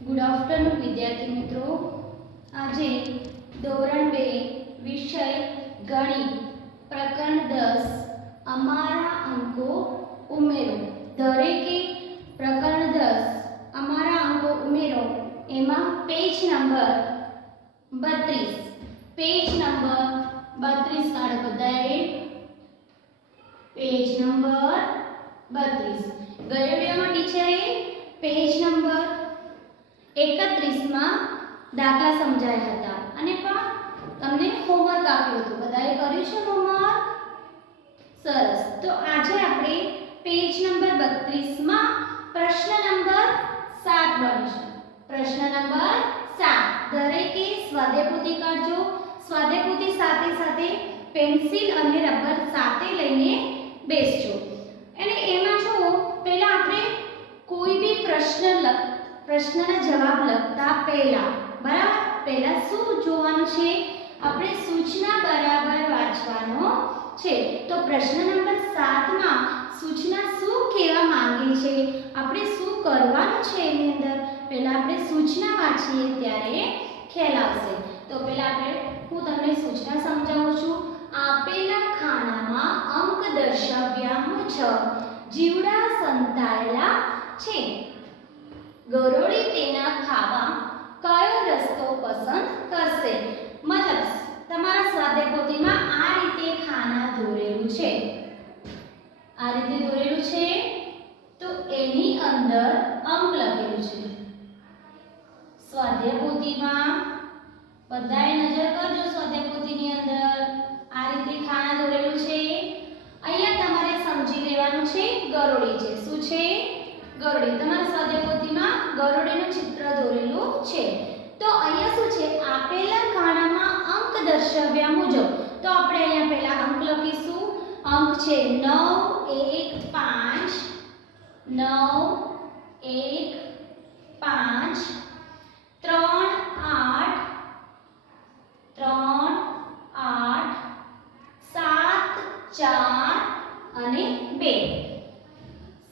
Good afternoon વિદ્યાર્થી મિત્રો। આજે ધોરણ 2 વિષય ગણિત પ્રકરણ 10 અમારા અંકો ઉમેરો। દરેકે પ્રકરણ 10 અમારા અંકો ઉમેરો એમાં પેજ નંબર 32 કાઢો બધાએ। પેજ નંબર 32 ગયા વિડિયોમાં ટીચરે પેજ નંબર 31 માં દાખલા સમજાયા હતા અને પણ તમને હોમવર્ક આપ્યું હતું। બધાએ કર્યું છે હોમવર્ક? સરસ। તો આજે આપણે પેજ નંબર 32 માં પ્રશ્ન નંબર 7 ભણીશું। પ્રશ્ન નંબર 7 દરેકે સ્વાધ્યાયપોથી કાઢજો। સ્વાધ્યાયપોથી સાથે સાથે પેન્સિલ અને રબર સાથે લઈને બેસજો। અને એમાં જો પહેલા આપણે કોઈ બી પ્રશ્નના જવાબ લખતા પહેલા શું જોવાનું છે? આપણે સૂચના બરાબર વાંચવાનો છે। તો પ્રશ્ન નંબર 7 માં સૂચના શું કહેવા માંગે છે, આપણે શું કરવાનું છે એની અંદર પહેલા આપણે સૂચના વાંચીએ ત્યારે ખ્યાલ આવશે। તો પહેલા હું તમને સૂચના સમજાવું છું। આપેલા ખાનામાં અંક દર્શાવ્યા મુજબ જીવડા સંતાયેલા છે। ગરોળી તેના ખાવા કયો રસ્તો પસંદ કરશે? મતલબ તમારા સ્વાધ્યાયપોથીમાં આ રીતે ખાના દોરેલું છે, આ રીતે દોરેલું છે તો એની અંદર અંક લખેલું છે। સ્વાધ્યાયપોથીમાં બધાએ નજર કરજો। સ્વાધ્યાયપોથીની અંદર આ રીતે ખાના દોરેલું છે। અહીંયા તમારે સમજી લેવાનું છે ગરોળી છે। શું છે? ગરોળી। તમારા સ્વાધ્યાયપોથીમાં ગરોળીનું ચિત્ર દોરેલું છે। તો અહીંયા શું છે? આપેલા ખાનામાં અંક દર્શાવ્યા મુજબ, તો આપણે અહીંયા પહેલા અંક લખીશું। અંક છે 9 1 5 9 1 5 3 8 3 8 7 4 અને 2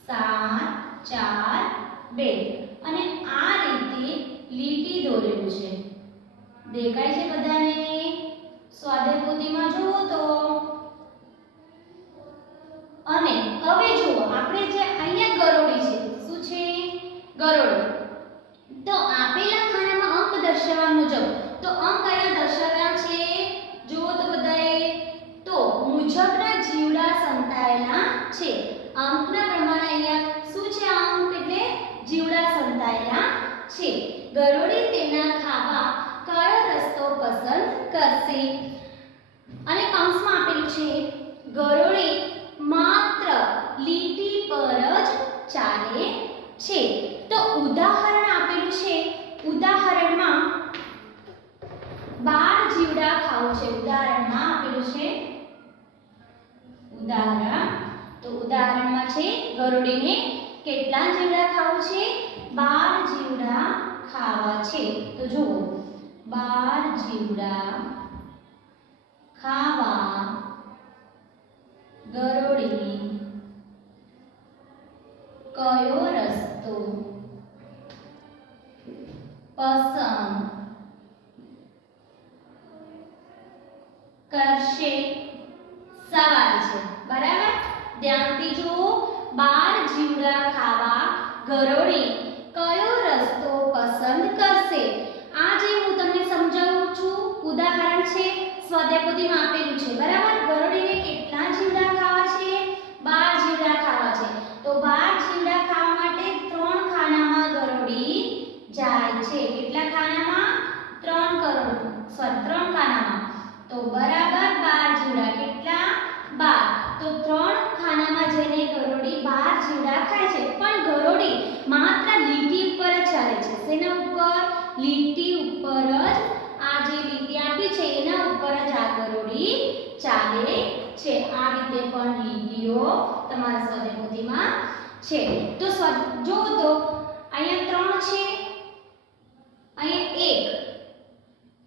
7 4 2 અને આ રીતે લીટી દોરેલું છે। દેખાય છે બધાને? સ્વાધ્યાયપોથીમાં જુઓ તો। અને હવે જુઓ આપણે જે અહીંયા ગરોળી છે, શું છે? ગરોળી। તો આપેલા ખાનામાં અંક દર્શાવવા મુજબ, તો અંક અહીંયા દર્શાવ્યા છે જુઓ તો બધાએ। તો મુજબના જીવડા સંતાયેલા છે। અંકના પ્રમાણે અહીંયા શું છે? અંક એટલે જીવડા સંતાયેલા છે। ગરોળી તેના ખાવા કયો રસ્તો પસંદ કરશે? અને કૌંસમાં આપેલું છે ગરોળી માત્ર લીટી પર જ ચાલે છે। તો ઉદાહરણ આપેલું છે। ઉદાહરણમાં 12 જીવડા ખાવું છે। ઉદાહરણમાં આપેલું છે ઉદાહરણ, તો ઉદાહરણમાં છે ગરોળીને કેટલા જીવડા ખાવું છે? 12 જીવડા ખાવા છે। તો જુઓ 12 જીવડા ખાવા ગરોળી કયો રસ્તો પસંદ કરશે? સવાલ છે, બરાબર? ધ્યાનથી જુઓ। 12 જીવડા ખાવા ગરોળી કયો રસ્તો પસંદ કરશે? આ જે હું તમને સમજાવું છું ઉદાહરણ છે, સ્વાધ્યાયપોથીમાં આપેલું છે, બરાબર? ગરોળીને કેટલા જીવડા ખાવા છે? 12 જીવડા ખાવા છે। તો 12 જીવડા ખાવા માટે 3 ખાનામાં ગરોળી જાય છે। કેટલા ખાનામાં? 3 ખાનામાં। તો બરાબર 12 જીવડા કેટલા? 12। તો 3 ખાનામાં જઈને ગરોળી 12 જીવડા ખાય છે। પણ ગરોળી માત્ર લીટી ઉપર જ ચાલે છે। શેના ઉપર? લીટી ઉપર જ। આ જે લીટી આપી છે એના ઉપર જ આ ગરોળી ચાલે છે। આ રીતે પણ લીટીઓ તમારા સ્વાધ્યાયપોથીમાં છે। તો જો તો અહીંયા 3 છે, અહીંયા 1,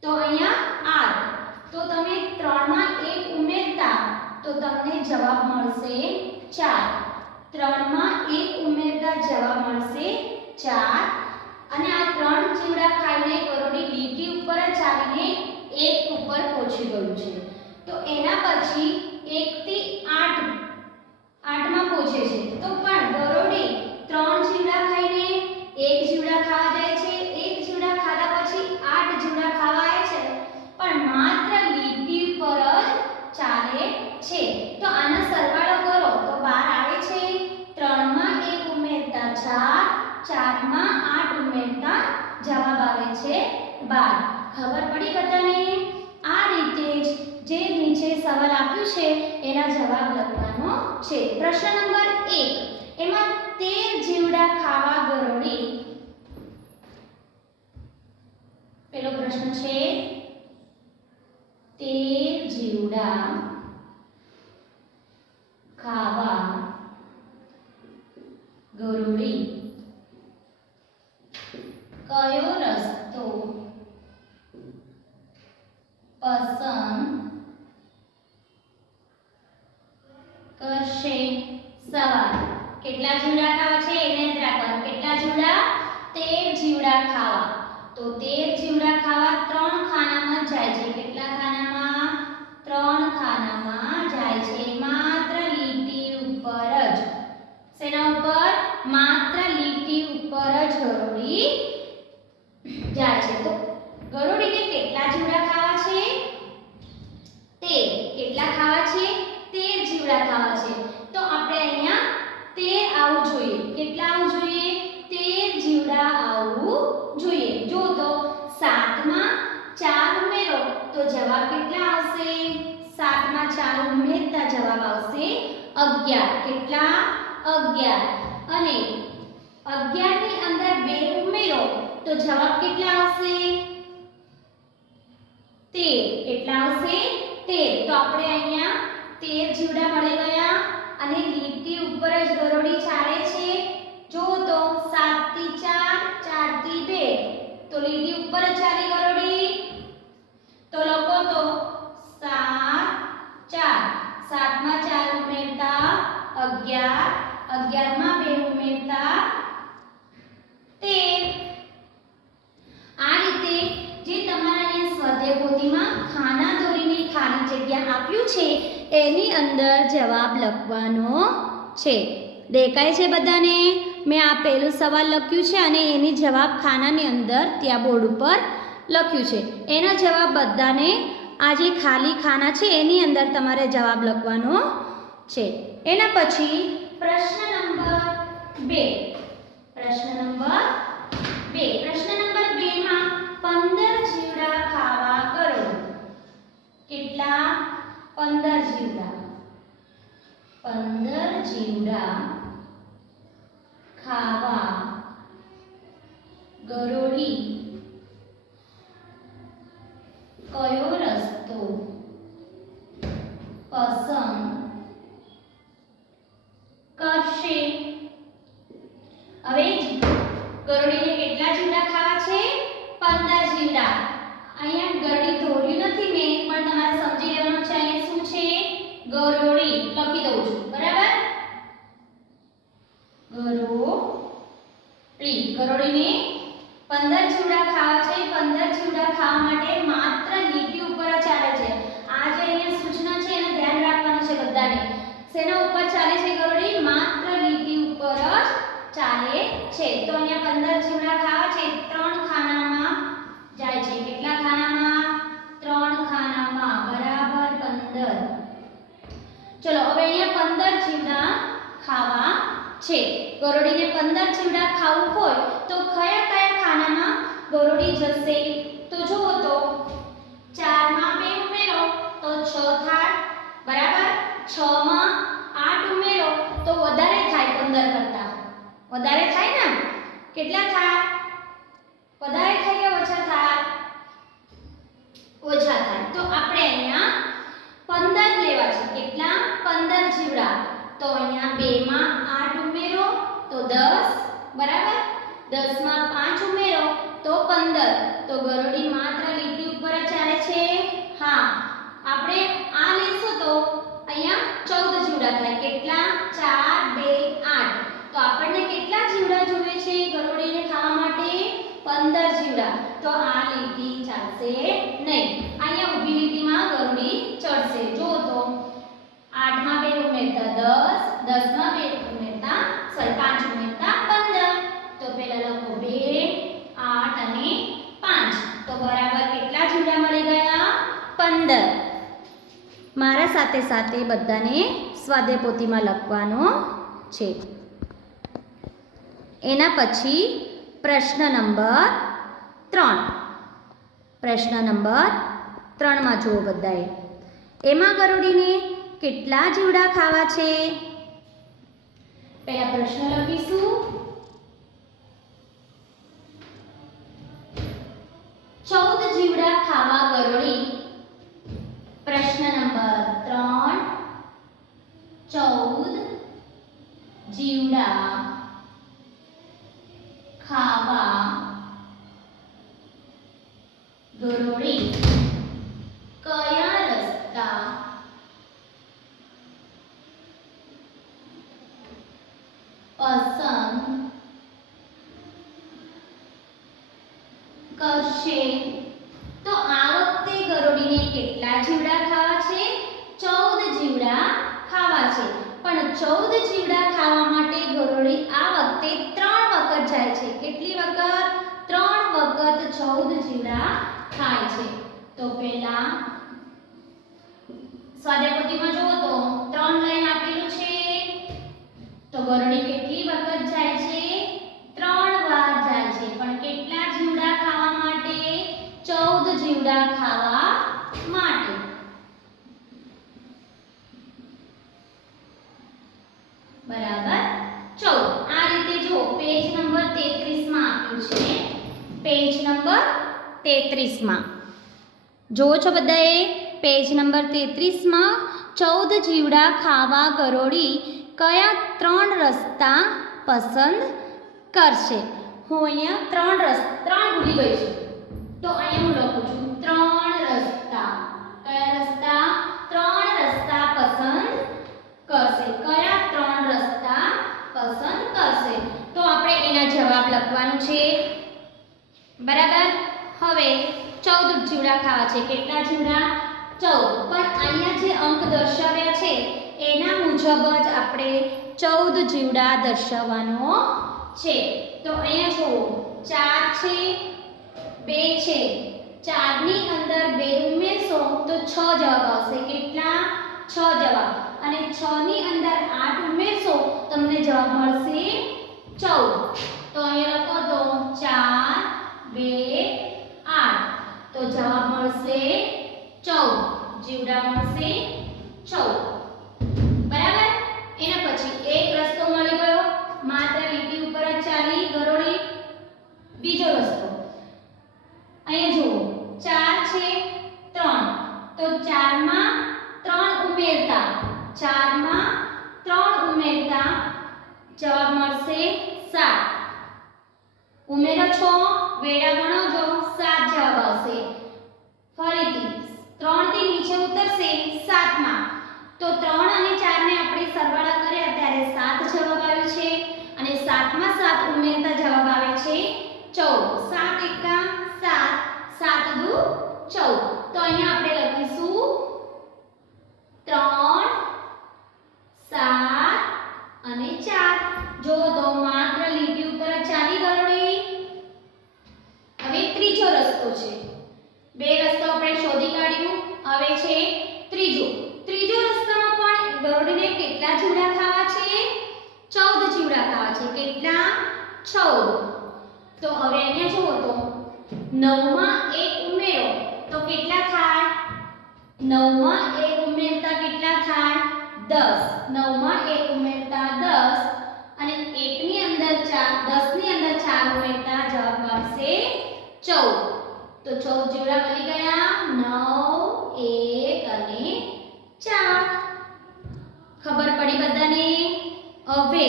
તો અહીંયા 8। તો તમે 3 માં 1 ઉમેરતા તો તમને જવાબ મળશે 4। 3 માં 1 ઉમેરતા જવાબ મળશે 4 અને આ 3 4, 4 માં 8 ઉમેરતા જવાબ આવે છે 12. ખબર પડી બધાને? આ રીતે જ જે નીચે સવાલ આપ્યું છે એના જવાબ લખવાનો છે. પ્રશ્ન નંબર 1, એમાં 13 જીવડા ખાવા ગરોળી. પેલો પ્રશ્ન છે 13 જીવડા ખાવા ગરોળી કયો રસ્તો પસંદ કરશે? સવાલ કેટલા જીવડા ખાવા છે એને યાદ રાખવાનું. કેટલા જીવડા? 13 જીવડા ખાવા. તો 13 જીવડા ખાવા 3 ખાનામાં જાય છે. કેટલા ખાનામાં? 3 ખાનામાં જાય છે. માત્ર લીટી ઉપર જ. શેના ઉપર? માત્ર લીટી ઉપર જ ગરોળી જાય છે. તો ગરોળીને કેટલા જીવડા ખાવા છે? 13. કેટલા ખાવા છે? 13 જીવડા ખાવા છે. તો આપણે અહીંયા 13 આવવું જોઈએ. કેટલા આવવું જોઈએ? 13 જીવડા આવવું જોઈએ. જો તો 7 માં 4 ઉમેરો તો જવાબ કેટલા આવશે? 7 માં 4 ઉમેરતા જવાબ આવશે 11. કેટલા? 11. અને 11 ની અંદર 2 ઉમેરો તો જવાબ કેટલા આવશે? 13. કેટલા આવશે? 13. તો આપણે અહીંયા 13 જીવડા મળી ગયા અને લીટી ઉપર જ ગરોળી ચાલે છે. જો તો 7 થી 4, 4 થી 2 તો લીટી ઉપર જ ચાલી ગરોળી. તો લખો તો 7, 4. 7 માં 4 ઉમેરતા 11, 11 માં 2 ઉમેરતા 13. આ રીતે જે તમારા અહીંયા સ્વાધ્યાય પોથીમાં ખાના દોરીની ખાલી જગ્યા આપ્યું છે એની અંદર જવાબ લખવાનો છે. દેખાય છે બધાને? મેં આ પહેલું સવાલ લખ્યું છે અને એની જવાબ ખાનાની અંદર ત્યાં બોર્ડ ઉપર લખ્યું છે. એના જવાબ બધાને આ જે ખાલી ખાના છે એની અંદર તમારે જવાબ લખવાનો છે. એના પછી પ્રશ્ન નંબર 2. પ્રશ્ન નંબર 2. પ્રશ્ન નંબર 2 માં 15 જીવડા ખાવા ગરોળી. કેટલા? 15 જીવડા. 15 જીવડા ખાવા ગરોળી કયો રસ્તો પસંદ કરશે? હવે ગરોળીને કેટલા જીવડા ખાવા છે? 15 જીવડા. અહીંયા ગરોળી દોર્યું નથી મેં, પણ તમારે સમજી લેવાનું છે. અહીંયા શું છે? ગરોળી લખી દઉં છું. બરાબર? ગરોળી. ગરોળીને 15 જીવડા ખાવા છે. 15 જીવડા ખાવા માટે માત્ર લીટી ઉપર ચાલે છે. આ જે અહીંયા સૂચના છે એને ધ્યાન રાખવાનું છે બધાને. શેના ઉપર ચાલે છે ગરોળી? માત્ર લીટી ઉપર જ ચાલે છે. તો અહીંયા 15 જીવડા ખાવા છે. 3 ખાનામાં જાય છે. કેટલા ખાનામાં? 3 ખાનામાં. બરાબર 15. ચલો હવે અહીંયા 15 જીવડા ખાવા છે. ગરોળીને 15 જીવડા ખાવું હોય તો કયા કયા ખાનામાં ગરોળી જશે? તો જુઓ તો 4 માં 2 ઉમેરો તો 6 થાય. બરાબર? 6 માં 8 ઉમેરો તો વધારે થાય 15 કરતા. વધારે થાય ને? કેટલા થાય? વધારે થાય કે ઓછા થાય? ઓછા થાય. તો આપણે અહીંયા 15 લેવા છે. કેટલા? 15 જીવડા. તો અહીંયા 2 માં 8 ઉમેરો તો 10. બરાબર? 10 માં 5 ઉમેરો તો 15. તો ગરોળી માત્ર લીટી ઉપર જ ચાલે છે. હા, આપણે આ લેશું તો અહીંયા 14 જીવડા થાય. કેટલા? 4, 2, 8. તો આપણને કેટલા જીવડા જોઈએ છે ગરોળીને ખાવા માટે? 15 જીવડા. તો આ લીટી ચાલશે નહીં. અહીંયા ઊભી લીટીમાં ગરોળી ચડશે. જો તો 8 માં 2 ઉમેરતા 10, 10 માં 2 ઉમેરતા 5 ઉમેરતા 15. તો પહેલા લખો 2, 8 અને 5. તો બરાબર કેટલા જીવડા મળી ગયા? 15. મારા સાથે સાથે બધાને સ્વાધ્યાય પોથીમાં લખવાનો છે. એના પછી પ્રશ્ન નંબર 3. પ્રશ્ન નંબર 3માં જુઓ બધાએ. એમાં ગરુડીને કેટલા જીવડા ખાવા છે? પહેલા પ્રશ્ન લખીશું. 14 જીવડા ખાવા ગરુડી. પ્રશ્ન નંબર 3. 14 જીવડા ખાવા ગરુડી કયા રસ્તા પસંદ કરશે? તો આ વખતે ગરુડીને કેટલા જીવડા ખાવા છે? 14 જીવડા ખાવા છે. પણ 14 જીવડા ખાવા માટે ગરુડી આ વખતે 3 વખત જાય છે. કેટલી વખત? 3 વખત 14 જીવડા ખાય છે. તો પહેલા સ્વાધ્યાયપોથીમાં જુઓ તો 3 લાઈન આપેલું છે. તો ગરુડી કેટલી વખત જાય છે? 3 વાર જાય છે. પણ કેટલા જીવડા ખાવા માટે? 14 જીવડા ખાવા માટે. બરાબર. 14. આ રીતે જો પેજ નંબર 33 માં આપ્યું છે. પેજ નંબર 33 માં જોવો છો બધાએ? પેજ નંબર 33 માં 14 જીવડા ખાવા ગરુડી કયા 3 રસ્તા પસંદ કરશે? હું અહીંયા 3 ભૂલી ગઈ છું. તો અહીંયા હું લખું છું 3 રસ્તા. કયા રસ્તા? 3 રસ્તા પસંદ કરશે. કયા 3 રસ્તા પસંદ કરશે? તો આપણે એના જવાબ લખવાનું છે. બરાબર. હવે 14 જીવડા ખાવા છે. કેટલા જીવડા? 14. પણ અહીંયા જે અંક દર્શાવ્યા છે એના મુજબ જ આપણે 14 જીવડા દર્શાવવાનો છે. તો અહીંયા જુઓ 4 છે, 2 છે. 4 ની અંદર 2 ઉમેરશો તો 6 જવાબ આવશે. કેટલા? 6 જવાબ. અને 6 ની અંદર 8 ઉમેરશો તમને જવાબ મળશે 14. તો અહીંયા લખો તો 4, 2, 8. તો જવાબ મળશે 14. જીવડા મળશે 14. બરાબર. એના પછી એક રસ્તો મળી ગયો. માત્ર લીટી ઉપર જ ચાલી ગરુડી. બીજો રસ્તો અહીંયા જુઓ 4 છે, 3. તો 4 માં 3 ઉમેરતા 4 માં 3 ઉમેરતા જવાબ મળશે 7. ઉમેરો છો, વેડા ગણોજો, 7 જવાબ આવશે. ફરીથી 3 થી નીચે ઉતરશે 7 માં. તો 3 અને 4 ને આપણે સરવાળા કર્યા ત્યારે 7 જવાબ આવે છે. અને 7 માં 7 ઉમેરતા જવાબ આવે છે 14. 7 એકા 7, 7 દુ 14. તો અહીંયા આપણે લખીશું 3, 7 અને 4. જો તો માત્ર લીટી ઉપર ચાલી ગરુડી. હવે ત્રીજો રસ્તો છે. 2 રસ્તો આપણે શોધી કાઢ્યું. હવે છે ત્રીજો. ત્રીજો રસ્તામાં પણ ગરુડીને કેટલા જીવડા ખાવા છે? 14 જીવડા ખાવા છે. કેટલા? 14. તો હવે અહીંયા જુઓ તો 9 માં 1 ઉમેરો તો કેટલા થાય? 9 માં 1 ઉમેરતા કેટલા થાય? 10. 9 માં 1 ઉમેરતા 10 અને 1 ની અંદર 4, 10 ની અંદર 4 ઉમેરતા જવાબ મળશે 14. તો 14 જીવડા મળી ગયા. 9, 1 અને 4. ખબર પડી બધાને? હવે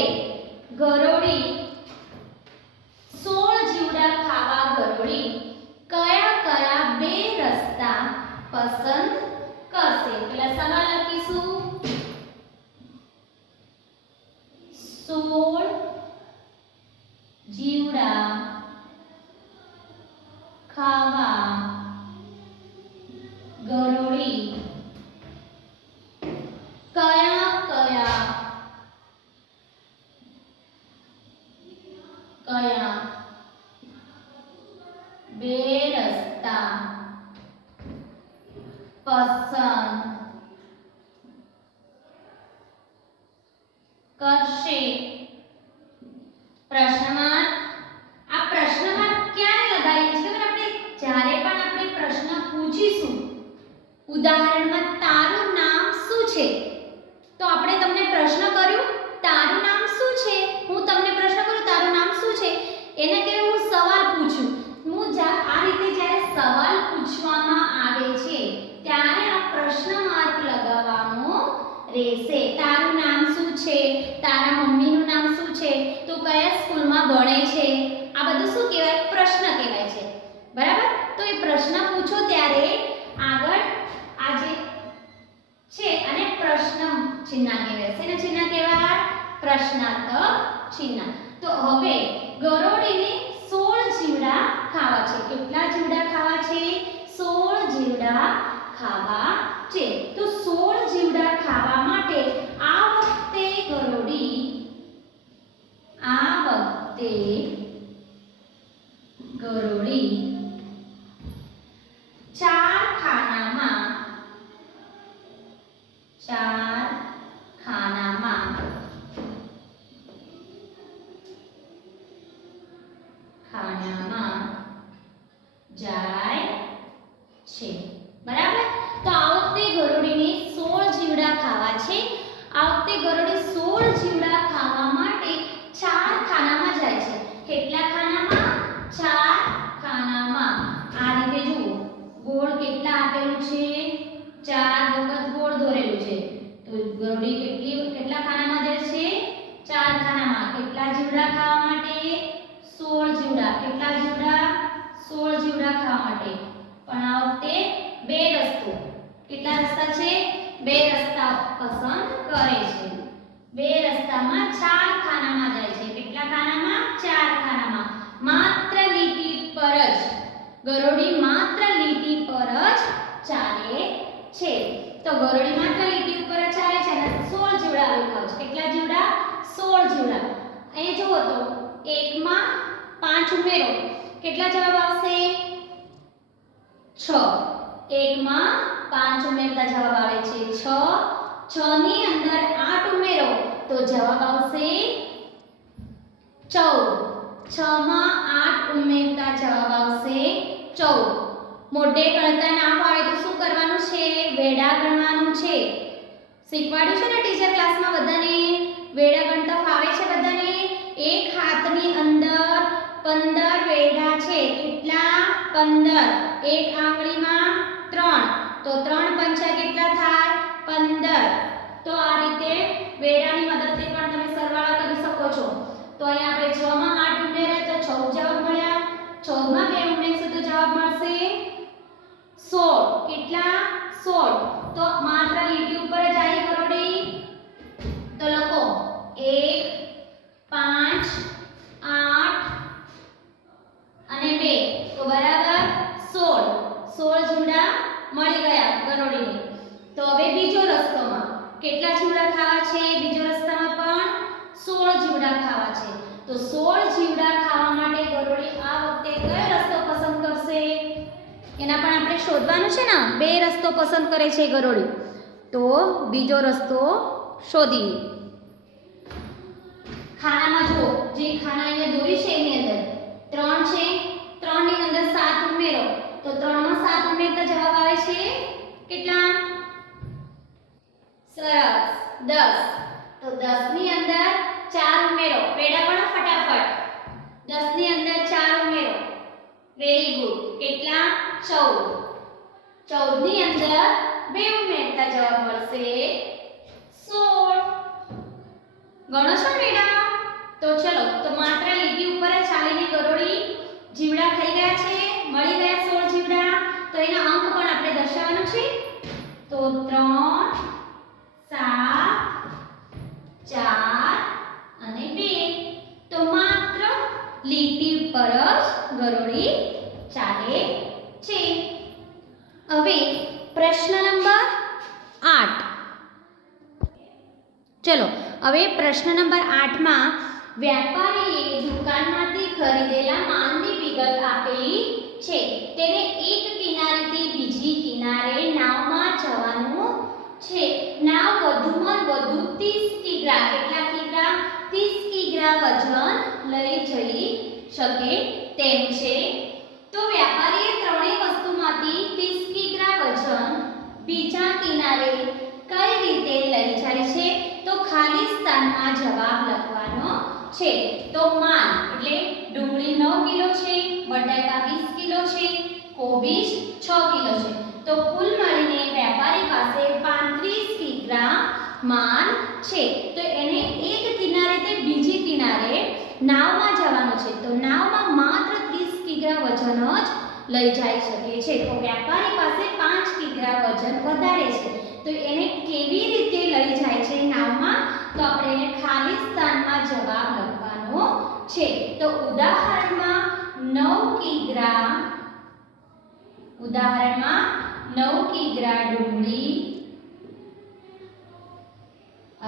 ગરુડી 16 જીવડા ખાવા ગરુડી કયા કયા 2 રસ્તા પસંદ કરશે? પેલા સવાલ લખીશું. 16 જીવડા ખાવા ગરુડી કયા કયા 2 રસ્તા પસંદ કરશે? પ્રશ્નમાં આ પ્રશ્નમાં ક્યારે લગાવીએ છીએ ખબર આપણે જ્યારે પણ આપણે પ્રશ્ન પૂછીશું ઉદાહરણમાં તારું નામ શું છે તો આપણે તમને પ્રશ્ન કર્યું તારું નામ શું છે હું તમને પ્રશ્ન કરું તારું નામ શું છે એને કહેવાય હું સવાલ પૂછું હું આ રીતે જ્યારે સવાલ પૂછવામાં આવે છે ત્યારે આ પ્રશ્ન માર્ક લગાવવાનો રહેશે તારું નામ શું છે તારા મમ્મીનું નામ શું છે તું કયા સ્કૂલમાં ભણે છે આ બધું શું કહેવાય પ્રશ્ન કહેવાય છે બરાબર તો એ પ્રશ્ન પૂછો ત્યારે આગળ આ જે છે અને પ્રશ્ન ચિહ્ન કહેવાય છે ને ચિહ્ન કહેવાય પ્રશ્નાર્થક ચિહ્ન તો હવે ગરોળીને 16 જીવડા ખાવા છે કેટલા જીવડા ખાવા છે 16 જીવડા ખાવા છે તો 16 જીવડા ખાવા માટે આ વખતે ગરોળી 4 ખાનામાં જાય છે બરાબર તો આ વખતે ગરોળીને 16 જીવડા ખાવા છે આ વખતે ગરોળી 16 જીવડા ખાવા માટે 4 ખાનામાં જાય છે કેટલા ખાનામાં 4 ખાનામાં આ રીતે જુઓ ગોળ કેટલા આપેલું છે 4 વખત ગોળ દોરેલું છે તો ગરોળી કેટલા ખાનામાં જાય છે 4 ખાનામાં કેટલા જીવડા ખાવા માટે 16 જીવડા કેટલા જીવડા 16 જીવડા ખાવા માટે પણ આ વખતે બે રસ્તો કેટલા રસ્તા છે બે રસ્તા પસંદ કરે છે બે રસ્તામાં 4 ખાનામાં જાય છે કેટલા ખાનામાં 4 ખાનામાં માત્ર લીટી પર જ ગરોળી માત્ર લીટી પર જ ચાલે છે તો ગરોળી માત્ર લીટી ઉપર જ ચાલે છે અને 16 જીવડા આવે ખાવ છે કેટલા જીવડા 16 જીવડા અહીં જુઓ તો 1 માં 5 ઉમેરો કેટલા જવાબ આવશે 6 1 માં 5 ઉમેરતા જવાબ આવે છે 6 6 ની અંદર 8 ઉમેરો તો જવાબ આવશે 14 6 માં 8 ઉમેરતા જવાબ આવશે 14 મોઢે ગણતા ના આવે તો શું કરવાનું છે વેડા ગણવાનું છે શીખવાડ્યું છે ને ટીચર ક્લાસમાં બધાને વેડા ગણતા ફાવે છે બધાને એક હાથની અંદર 15 વેડા છે કેટલા 15 એક આંગળીમાં 3 તો 3 પંચા કેટલા થાય 15 તો આ રીતે વેડાની મદદથી પણ તમે સરવાળા કરી શકો છો તો અહીંયા આપણે 6 માં 8 ઉમેર્યા તો 6 જવાબ મળ્યા 6 માં 2 ઉમેરશું તો જવાબ મળશે 16 કેટલા 16 તો માત્ર લીટી ઉપર જ આવી ગરોળી તો લખો 1 5 8 અને 2 તો બરાબર 16 જીવડા મળી ગયા ગરોળીને તો હવે બીજો રસ્તામાં કેટલા જીવડા ખાવા છે બીજો રસ્તામાં પણ 16 જીવડા ખાવા છે તો 16 જીવડા ખાવા માટે ગરોળી આ વખતે કયો રસ્તો પસંદ કરશે એના પણ આપણે શોધવાનું છે ને બે રસ્તો પસંદ કરે છે ગરોળી તો બીજો રસ્તો શોધીએ ખાનામાં જુઓ જે ખાના અહીંયા દોરી છે એની અંદર 3 છે 3 ની અંદર 7 ઉમેરો તો 3 માં 7 ઉમેરતા જવાબ આવે છે કેટલા સરસ 10 તો 10 ની અંદર 4 ઉમેરો વેડા ગણો ફટાફટ 10 ની અંદર 4 ઉમેરો વેરી ગુડ કેટલા 14 ની અંદર 2 ઉમેરતા જવાબ મળશે 16 ગણો છો વેડા તો ચલો તો માત્ર લીટી ઉપર જ ચાલીને ગરોળી જીવડા ખાઈ ગયા છે મળી ગયા 16 જીવડા તો એના અંક પણ આપણે દર્શાવવાનું છે તો 3 7 4 અને 2 તો માત્ર લીટી પર જ ગરોળી ચાલે છે હવે પ્રશ્ન નંબર 8 ચલો હવે પ્રશ્ન નંબર 8 માં વ્યાપારીએ દુકાનમાંથી ખરીદેલા માલની વિગત આપેલી છે તેને એક કિનારેથી બીજી કિનારે નાવમાં જવાનું છે નાવ વધુમાં વધુ 30 કિગ્રા કેટલા કિગ્રા 30 કિગ્રા વજન લઈ જઈ શકે તેમ છે. તો વેપારીએ ત્રણેય વસ્તુમાંથી 30 કિગ્રા વજન બીજા કિનારે કઈ રીતે લઈ જાય છે? તો ખાલી સ્થાનમાં જવાબ લખવાનો છે. તો માન એટલે ડુંગળી 9 કિલો છે, બટાકા 20 કિલો છે, કોબીજ 6 કિલો છે. તો કુલ મળીને વેપારી પાસે 35 કિગ્રા માન છે. તો એને એક કિનારેથી બીજી કિનારે નાવમાં જવાનું છે. તો નાવમાં માત્ર 30 કિગ્રા વજન જ લઈ જઈ શકે છે. તો વેપારી પાસે 5 કિગ્રા વજન વધારે છે. તો એને કેવી રીતે લઈ જાય છે નાવમાં? તો આપણે એને ખાલી સ્થાનમાં જવાબ લખવાનો છે. તો ઉદાહરણમાં 9 કિગ્રા ડુંગળી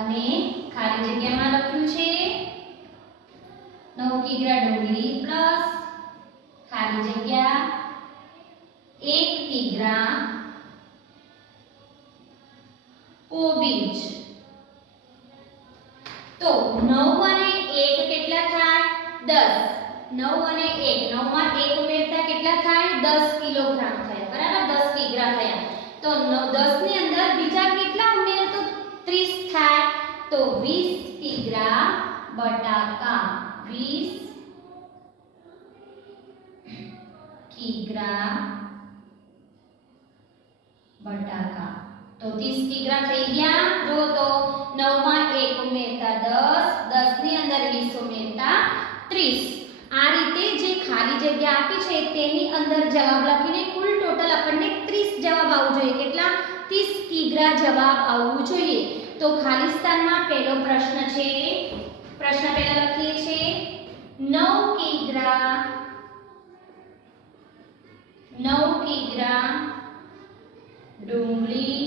અને ખાલી જગ્યામાં લખ્યું છે 9 કિગ્રા ડુંગળી પ્લસ ખાલી જગ્યા 1 કિગ્રા કોબીજ. તો 9 અને 1 કેટલા થાય? 10. 9 અને 1, 9 માં 1 ઉમેરતા કેટલા થાય? 10 કિલોગ્રામ થાય. બરાબર, 10 કિગ્રા થયા. તો 10 ની અંદર બીજા કેટલા ઉમેરે તો 30 થાય. તો 20 કિગ્રા બટાકા, 20 કિગ્રા બટાકા. તો 30 કિગ્રા થઈ ગયા. જો તો 9 માં 1 ઉમેરતા 10, 10 ની અંદર 20 ઉમેરતા 30. આ રીતે જે ખાલી જગ્યા આપી છે તેની અંદર જવાબ લખીને કુલ ટોટલ આપણને 30 જવાબ આવવો જોઈએ. કેટલા? 30 કિગ્રા જવાબ આવવું જોઈએ. તો ખાલી સ્થાનમાં પહેલો પ્રશ્ન છે. પ્રશ્ન પહેલા લખીએ છીએ 9 કિગ્રા ડુંગળી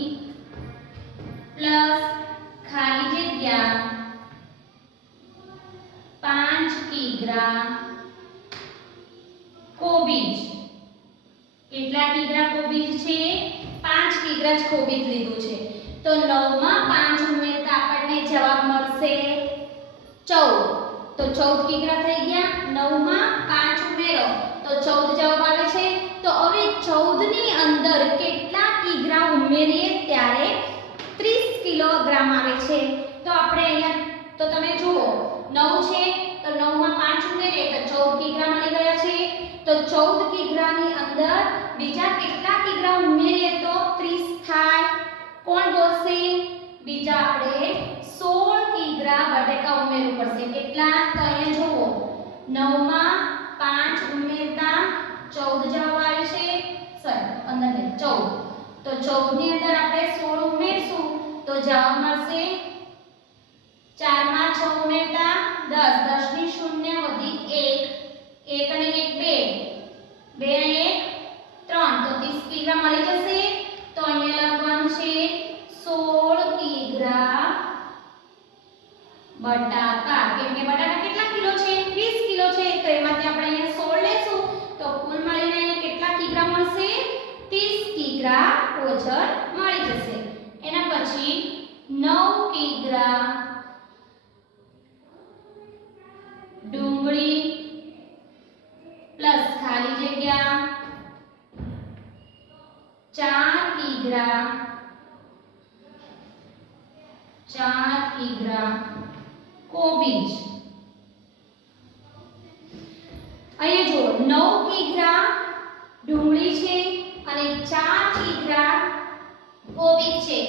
પ્લસ ખાલી જગ્યા 5 કિગ્રા કોબીજ. કેટલા કિગ્રા કોબીજ છે? 5 કિગ્રા જ કોબીજ લીધું છે. તો 9 માં 5 ઉમેરતા આપણને જવાબ મળશે 14. તો 14 કિગ્રા થઈ ગયા. 9 માં 5 ઉમેરો તો 14 જવાબ આવે છે. તો હવે 14 ની અંદર કેટલા કિગ્રા ઉમેરીએ ત્યારે 30 કિલોગ્રામ આવે છે? તો આપણે અહીંયા તો તમે જુઓ 9 છે તો 9 માં 5 ઉમેરીએ તો 14 કિગ્રા મળી ગયા છે. તો 14 કિગ્રાની અંદર બીજા કેટલા કિગ્રા ઉમેરીએ તો 30 થાય? કોણ બોલશે? બીજા આપણે 16 કિગ્રા બટાકા ઉમેરવું પડશે. કેટલા? તો અહીંયા જુઓ 9 માં 5 ઉમેરતા 14 જવાબ આવે છે. સોરી 15 ને 14. તો 14 ની અંદર આપણે 16 ઉમેરશું તો જવાબ મળશે 4 માં 6 ઉમેરતા 10, 10 ની 0 વધી 1, 1 અને 1 2, 2 અને 1 3. તો 30 કિગ્રા મળી જશે. તો અહીંયા લખવાનું છે 16 કિગ્રા બટાકા. કેમ કે બટાકા કેટલા કિલો છે? 20 કિલો છે. તો એમાંથી આપણે અહીંયા 16 લેશું તો કુલ મળીને અહીંયા કેટલા કિગ્રા મળશે? 30 કિગ્રા વજન મળી જશે. એના પછી 9 કિગ્રા ડુંગળી પ્લસ ખાલી જગ્યા 4 કિગ્રા કોબીજ. અહીંયા જુઓ 9 કિગ્રા ડુંગળી છે અને 4 કિગ્રા કોબીજ છે.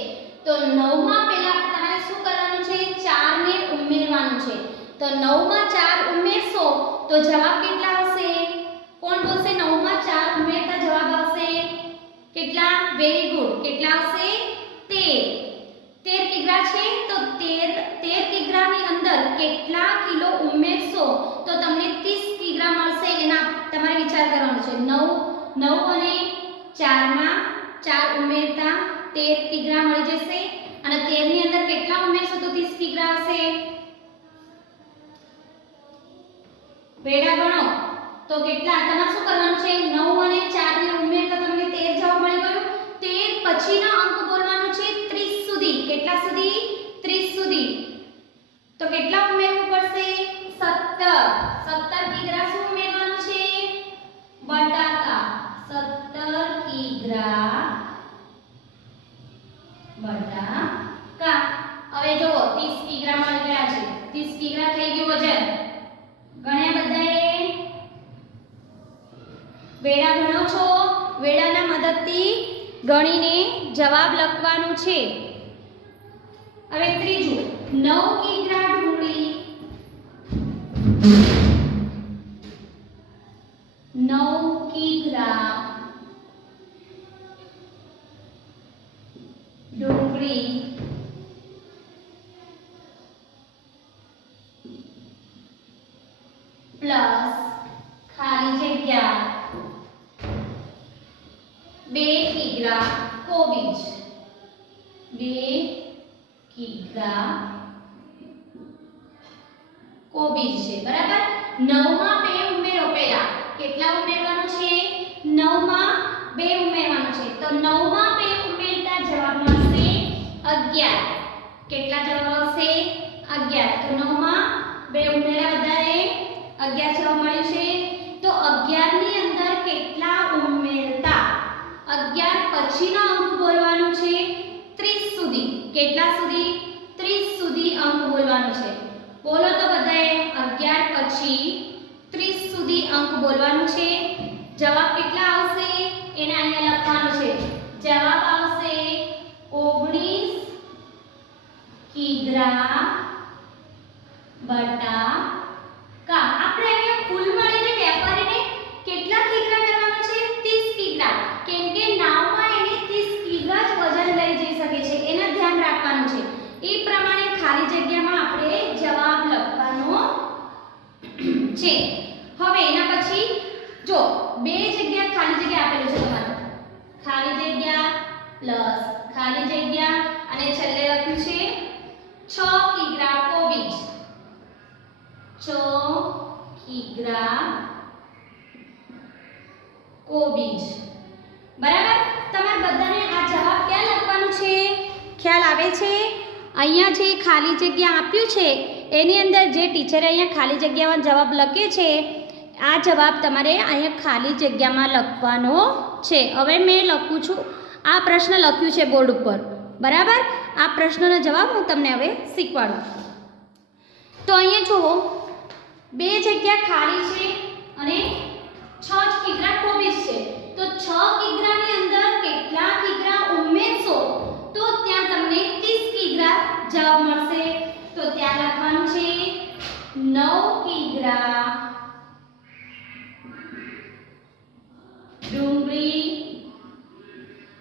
તો 9 માં પહેલા તમારે શું કરવાનું છે? 4 ને ઉમેરવાનું છે. તો 9 માં 4 ઉમેરશો તો જવાબ કેટલા આવશે? કોણ બોલશે? 9 માં 4 ઉમેરતા જવાબ આવશે કેટલા? Very good. કેટલા આવશે? 13 કિગ્રા છે. તો 13 કિગ્રાની અંદર કેટલા કિલો ઉમેરશો તો તમને 30 કિગ્રા મળશે? એના તમારે વિચાર કરવાનો છે. 9 અને 4 માં 4 ઉમેરતા 13 કિગ્રા મળી જશે અને 13 ની અંદર કેટલા ઉમેરશો તો 30 કિગ્રા આવશે? બેડા ગણો તો કેટલા? તમારે શું કરવાનું છે? 9 અને 4 ને ઉમેરતા તમને 13 જવાબ મળી ગયો. 13 પછીનો અંક બોલવાનો છે 30 સુધી. કેટલા સુધી? 30 સુધી. તો કેટલા ઉમેરવું પડશે? 17 કિગ્રા શું ઉમેરવાનું છે? બટાકા. 17 કિગ્રા બટાકા. હવે જો 30 કિગ્રા મળી ગયા છે. 30 કિગ્રા થઈ ગયું વજન. ગણ્યા બધાએ? વેડા ગણો છો? વેડાના મદદથી ગણીને જવાબ લખવાનું છે. હવે ત્રીજું 9 કિગ્રા ડુંગળી. 9 કિગ્રા ડુંગળી પ્લસ ખાલી જગ્યા 2 કિગ્રા કોબીજ. 2 કિગ્રા કોબીજ છે, બરાબર. 9 માં 2 ઉમેરો. પહેલા કેટલા ઉમેરવાનું છે? 9 માં 2 ઉમેરવાનું છે. તો 9 માં 2 ઉમેરતા જવાબ મળશે 11. કેટલા જવાબ આવશે? 11. તો 9 માં 2 ઉમેરા બધાએ 11 જવાબ મળ્યું છે. તો 11 ની અંદર કેટલા ઉમેરતા? 11 પછીનો અંક બોલવાનો છે 30 સુધી. કેટલા સુધી? 30 સુધી અંક બોલવાનો છે. બોલો તો બધાએ. 11 પછી 30 સુધી અંક બોલવાનું છે. જવાબ કેટલા આવશે એને અહીંયા લખવાનું છે. જવાબ આવશે 19 કિગ્રા બટાકા. આપણે અહીંયા કુલ મળીને વેપારીને કેટલા કિગ્રા કરવાનું છે? 30 કિગ્રા. કેમ કે નાવમાં એને 30 કિગ્રા જ વજન લઈ જઈ શકે છે, એના ધ્યાન રાખવાનું છે. એ પ્રમાણે ખાલી જગ્યામાં આપણે જવાબ લખવાનો છે. હવે એના પછી જો 2 જગ્યા ખાલી જગ્યા આપેલું છે તમારે. ખાલી જગ્યા પ્લસ ખાલી જગ્યા અને છેલ્લે લખ્યું છે 6 કિગ્રા કોબીજ. 6 કિગ્રા કોબીજ. બરાબર. તમારે બધાને આ જવાબ ક્યાં લખવાનું છે? ખ્યાલ આવે છે? અહીંયા જે ખાલી જગ્યા આપ્યું છે એની અંદર જે ટીચરે અહીંયા ખાલી જગ્યામાં જવાબ લખે છે, આ જવાબ તમારે અહીંયા ખાલી જગ્યામાં લખવાનો છે. હવે મેં લખું છું, આ પ્રશ્ન લખ્યું છે બોર્ડ ઉપર, બરાબર. આ પ્રશ્નનો જવાબ હું તમને હવે શીખવાડું. તો અહીંયા જુઓ 2 જગ્યા ખાલી છે અને 6 કિગ્રા કોબીજ છે. તો 6 કિગ્રાની અંદર કેટલા કિગ્રા ઉમેરશો તો ત્યાં તમને 30 કિગ્રા જવાબ મળશે. તો ત્યાં લખવાનું છે 9 કિગ્રા ડુંગળી.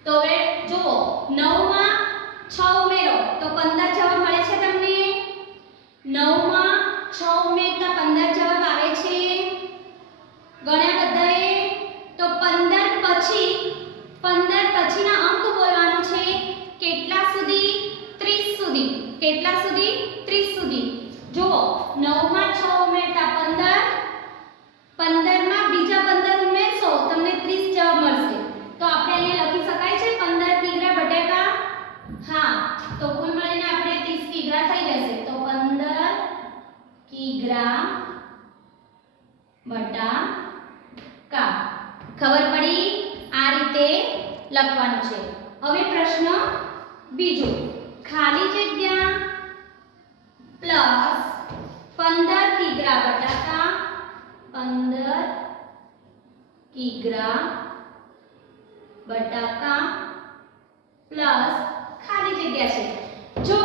તો હવે જુઓ 9 માં 6 ઉમેરો તો 15 જવાબ મળે છે તમને. 9 માં 6 ઉમેરતા 15 જવાબ આવે છે. ગણ્યા બધાએ? તો 15 પછીના અંક બોલવાનું છે. કેટલા સુધી? 30 સુધી. કેટલા સુધી? 30 સુધી. જુઓ 9 માં 6 ઉમેરતા 15 માં બીજા 15 ઉમેરશો તમને 30 જવાબ મળશે. તો આપણે અહીંયા લખી શકાય છે 15 કિગ્રા બટાકા. હા, તો કુલ મળીને આપણે 30 કિગ્રા થઈ જશે. તો 15 કિગ્રા બટાકા. ખબર પડી? આ રીતે લખવાનું છે. હવે પ્રશ્ન બીજો. ખાલી જગ્યા પ્લસ 15 કિગ્રા બટાકા. 15 કિગ્રા બટાકા પ્લસ ખાલી જગ્યા છે. જો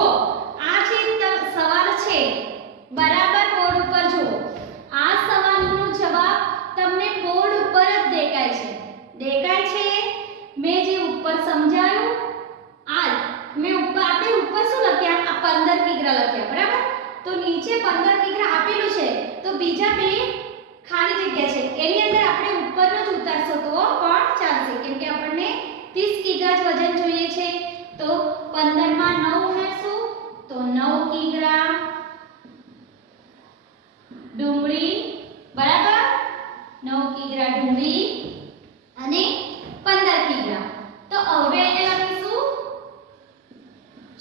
આ જે સવાલ છે, બરાબર બોર્ડ ઉપર જુઓ. આ સવાલનો જવાબ તમને બોર્ડ ઉપર જ દેખાય છે. દેખાય છે? મેં જે ઉપર સમજાયું આ મેં ઉપર આપણે ઉપર શું લખ્યા? આ 15 કિગ્રા લખ્યા, બરાબર. તો નીચે 15 કિગ્રા આપેલું છે, તો બીજા બે ખાલી જગ્યા છે એની અંદર આપણે ઉપરનો જ ઉતારશો તો પણ ચાલશે, કેમ કે આપણને 30 કિગ્રા જ વજન જોઈએ છે. તો 15 માં 9 ઉમેરશું તો 9 કિગ્રા ડુંગળી, બરાબર. 9 કિગ્રા ડુંગળી અને 15 કિગ્રા. તો હવે એને લખીશું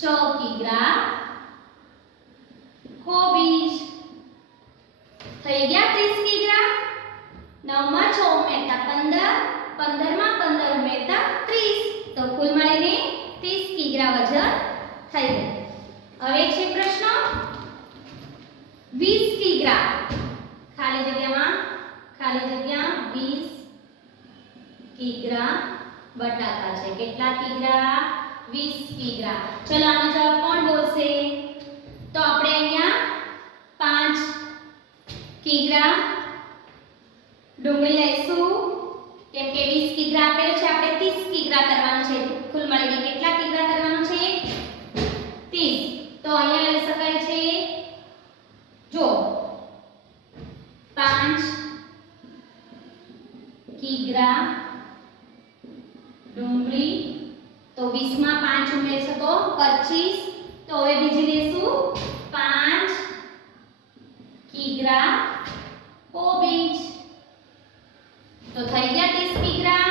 6 કિગ્રા કોબીજ. 30 કિગ્રા, 9 માં 6 ઉમેરતા 15, 15 માં 15 ઉમેરતા 30, તો કુલ મળીને 30 કિગ્રા વજન થઈ ગયું. હવે છે પ્રશ્ન 20 કિગ્રા. ખાલી જગ્યા 20 કિગ્રા બટાકા છે. કેટલા કિગ્રા? 20 કિગ્રા. ચલો આનો જવાબ કોણ બોલશે? તો આપણે અહીંયા 5 કિગ્રા ડુંગળી લઈશું, કેમ કે 20 કિગ્રા આપેલું છે, આપણે 30 કિગ્રા કરવાનું છે. કુલ મળીને કેટલા કિગ્રા કરવાનું છે? 30. તો અહીંયા લઈ શકાય છે, જો 5 કિગ્રા ડુંગળી, તો 20 માં 5 ઉમેરશો તો 25. તો હવે બીજી લેશું 5 કિગ્રા કોબીજ, તો થઈ ગયા 30 કિગ્રા.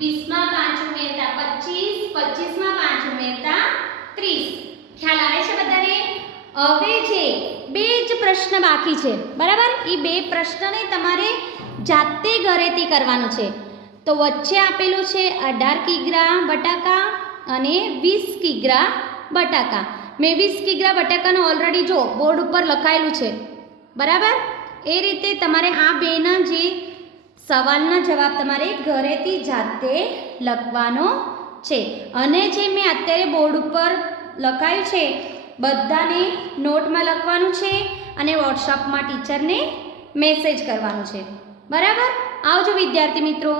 20 માં 5 ઉમેરતા 25, 25 માં 5 ઉમેરતા 30. ખ્યાલ આવે છે બધાને? હવે જે બે જ પ્રશ્ન બાકી છે, બરાબર? એ બે પ્રશ્નને તમારે જાતે ઘરેથી કરવાનું છે. તો વચ્ચે આપેલું છે 18 કિગ્રા બટાકા અને 20 કિગ્રા બટાકા. મેં 20 કિગ્રા બટાકાનો ઓલરેડી જો બોર્ડ ઉપર લખાયેલું છે, બરાબર? એ રીતે તમારે આ બેના જે સવાલના જવાબ તમારે ઘરેથી જાતે લખવાનો છે. અને જે મેં અત્યારે બોર્ડ ઉપર લખાયું છે બધાને નોટમાં લખવાનું છે અને વોટ્સઅપમાં ટીચરને મેસેજ કરવાનું છે, બરાબર? આવજો વિદ્યાર્થી મિત્રો.